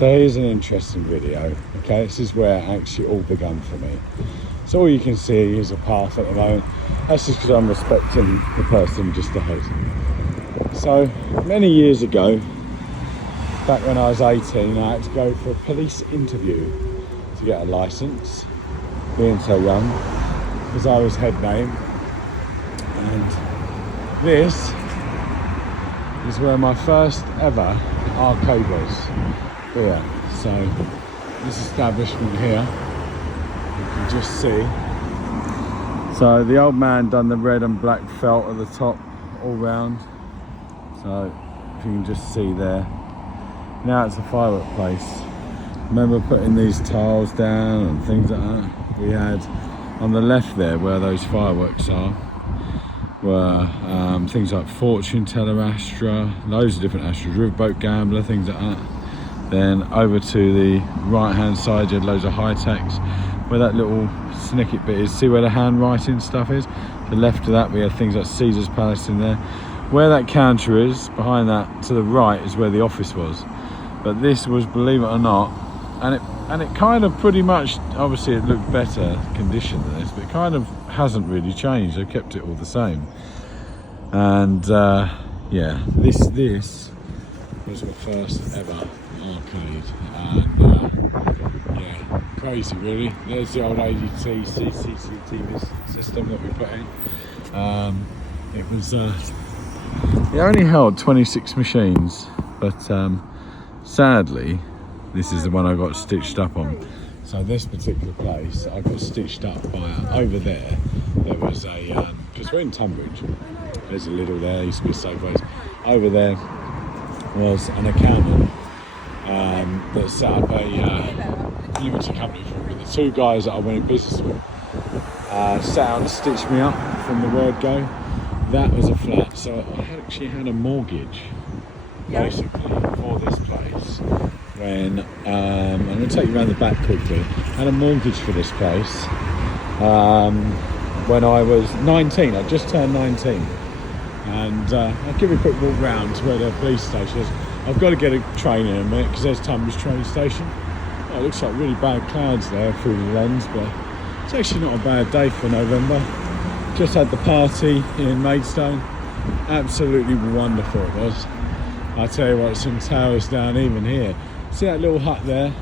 So here's an interesting video. Okay, this is where it actually all began for me. So all you can see is a path at the moment. That's just because I'm respecting the person just ahead. So many years ago, back when I was 18, I had to go for a police interview to get a license, being so young, because I was head name. And this is where my first ever arcade was. Here. So this establishment here, you can just see. So the old man done the red and black felt at the top all round. So if you can just see there. Now it's a firework place. Remember putting these tiles down and things like that. We had on the left there where those fireworks are were things like Fortune Teller Astra, loads of different Astras, Riverboat Gambler, things like that. Then over to the right hand side you had loads of high techs. Where that little snicket bit is, see where the handwriting stuff is? To the left of that we had things like Caesar's Palace in there. Where that counter is, behind that to the right is where the office was. But this was, believe it or not, and it kind of pretty much, obviously it looked better condition than this, but it kind of hasn't really changed. They've kept it all the same. And yeah, this was my first ever arcade, and yeah, crazy really. There's the old ADT CCTV system that we put in. It was it only held 26 machines, but sadly this is the one I got stitched up on. So this particular place I got stitched up by over there. There was a because we're in Tunbridge, there's a little there, used to be a Safeways. Over there was an accountant that set up a limited company for me. The two guys that I went in business with set out to stitch me up from the word go. That was a flat, so I actually had a mortgage basically for this place. When I'm going to take you around the back quickly. I had a mortgage for this place when I was 19. I just turned 19, and I'll give you a quick walk round to where the police station is. I've got to get a train in a minute because there's Tunbridge train station. Oh, it looks like really bad clouds there through the lens, but it's actually not a bad day for November. Just had the party in Maidstone. Absolutely wonderful it was. I tell you what, some towers down even here. See that little hut there?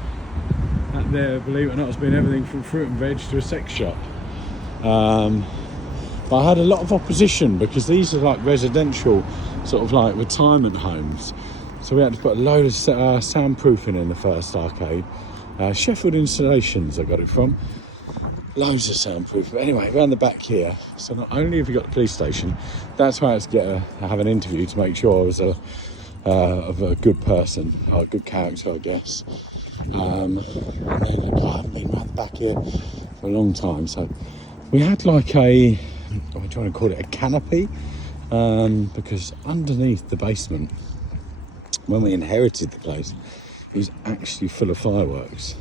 That there, believe it or not, has been everything from fruit and veg to a sex shop. But I had a lot of opposition because these are like residential, sort of like retirement homes. So we had to put a load of soundproofing in the first arcade. Sheffield Installations I got it from. Loads of soundproof. But anyway, around the back here, so not only have you got the police station, that's why I had to have an interview to make sure I was of a good person, or a good character, I guess. And then I haven't been around the back here for a long time. So we had like a, what do you want to call it, a canopy, because underneath the basement, when we inherited the place, it was actually full of fireworks,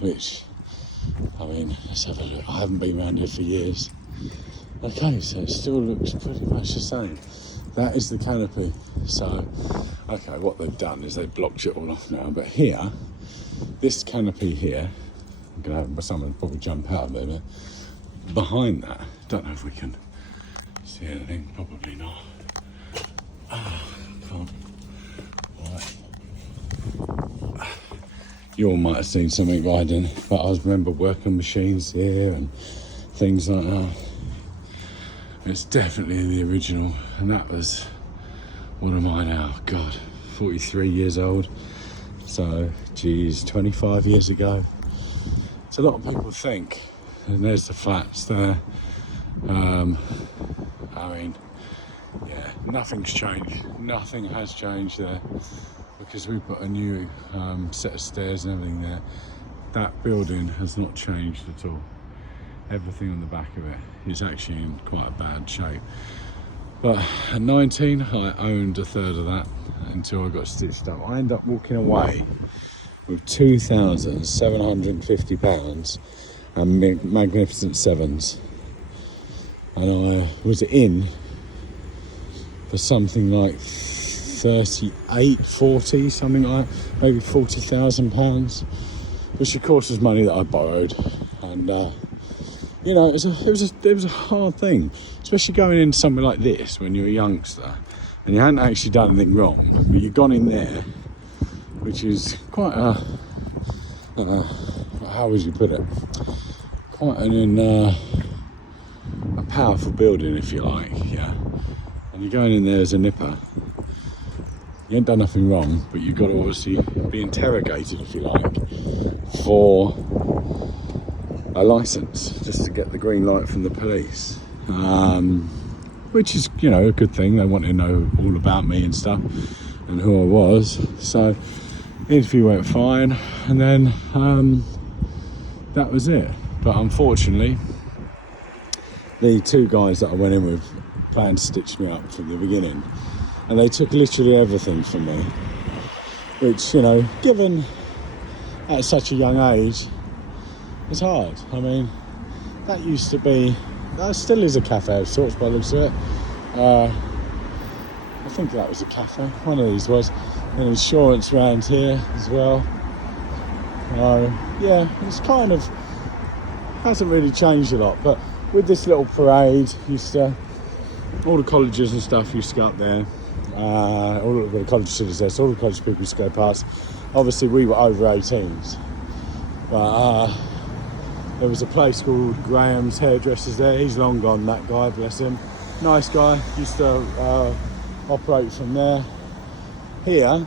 which, I mean, let's have a look. I haven't been around here for years. Okay, so it still looks pretty much the same. That is the canopy. So, okay, what they've done is they've blocked it all off now. But here, this canopy here, I'm gonna have someone probably jump out of it. Behind that, don't know if we can see anything. Probably not. Come on. Right. You all might have seen something riding, but I remember working machines here and things like that. It's definitely the original, and that was, what am I now? God, 43 years old. So, geez, 25 years ago. It's a lot of people think, and there's the flats there. I mean, yeah, nothing's changed. Nothing has changed there because we put a new set of stairs and everything there. That building has not changed at all. Everything on the back of it is actually in quite a bad shape. But at 19, I owned a third of that until I got stitched up. I ended up walking away with £2,750 and magnificent sevens. And I was in for something like 38, 40, something like that, maybe £40,000, which of course was money that I borrowed. And you know, it was a hard thing, especially going into something like this when you're a youngster and you hadn't actually done anything wrong, but you've gone in there, which is quite a how would you put it, quite a powerful building, if you like, yeah. And you're going in there as a nipper. You ain't done nothing wrong, but you've got to obviously be interrogated, if you like, for a license, just to get the green light from the police, which is, you know, a good thing. They want to know all about me and stuff and who I was. So the interview went fine, and then that was it. But unfortunately, the two guys that I went in with planned to stitch me up from the beginning, and they took literally everything from me, which, you know, given at such a young age, it's hard. I mean, that used to be, that still is a cafe of sorts by the looks of it. I think that was a cafe, one of these was. And insurance around here as well. Yeah, it's kind of, hasn't really changed a lot, but with this little parade, all the colleges and stuff used to go up there. All the college students there, so all the college people used to go past. Obviously we were over 18s, but there was a place called Graham's Hairdressers there. He's long gone, that guy, bless him. Nice guy, used to operate from there. Here,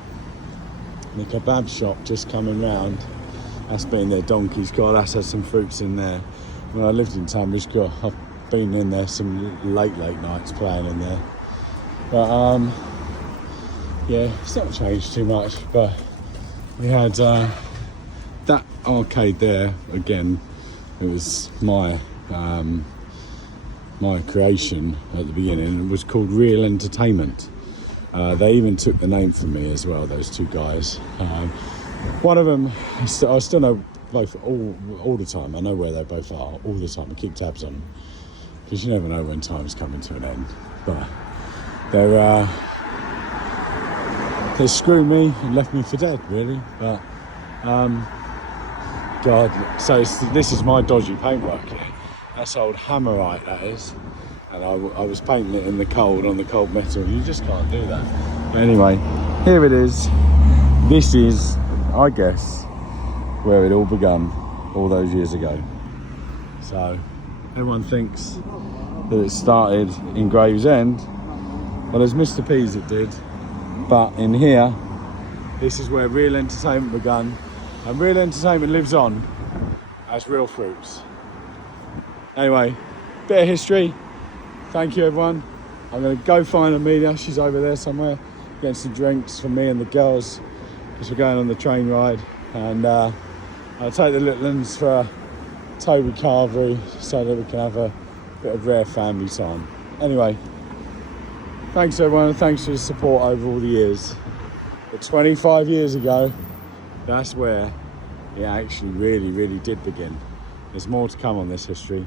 the kebab shop just coming round, that's been their donkeys. God, that's had some fruits in there. When I lived in Tunbridge, God, I've been in there some late nights playing in there. But yeah, it's not changed too much. But we had that arcade there again. It was my creation at the beginning. It was called Real Entertainment. They even took the name from me as well, those two guys. One of them, I still know both all the time. I know where they both are all the time. I keep tabs on them, because you never know when time's coming to an end. But they screwed me and left me for dead, really. But God, so this is my dodgy paintwork here. That's old hammerite, that is. And I was painting it in the cold, on the cold metal. You just can't do that. But anyway, here it is. This is, I guess, where it all begun all those years ago. So everyone thinks that it started in Gravesend. Well, there's Mr. P's that did. But in here, this is where Real Entertainment begun. And Real Entertainment lives on as Real Fruits. Anyway, bit of history. Thank you, everyone. I'm going to go find Amelia. She's over there somewhere, getting some drinks for me and the girls, because we're going on the train ride. And I'll take the little ones for a Toby Carvery so that we can have a bit of rare family time. Anyway, thanks everyone, and thanks for the support over all the years. But 25 years ago, that's where it actually really did begin. There's more to come on this history.